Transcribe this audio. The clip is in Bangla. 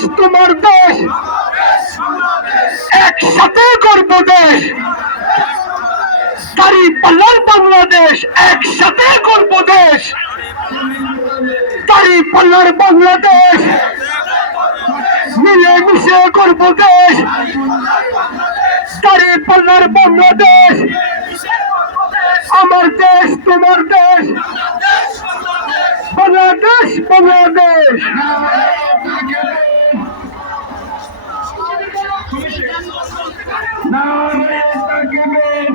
দেশ তোমার দেশ, একসাথে করবো দেশ। দাড়ি পাল্লার বাংলাদেশ, একসাথে করবো দেশ। দাড়ি পাল্লার বাংলাদেশ, মিলে মিশে করবো দেশ। দাড়ি পাল্লার বাংলাদেশ, আমার দেশ তোমার দেশ, বাংলাদেশ বাংলাদেশ। নারে তাকবীর।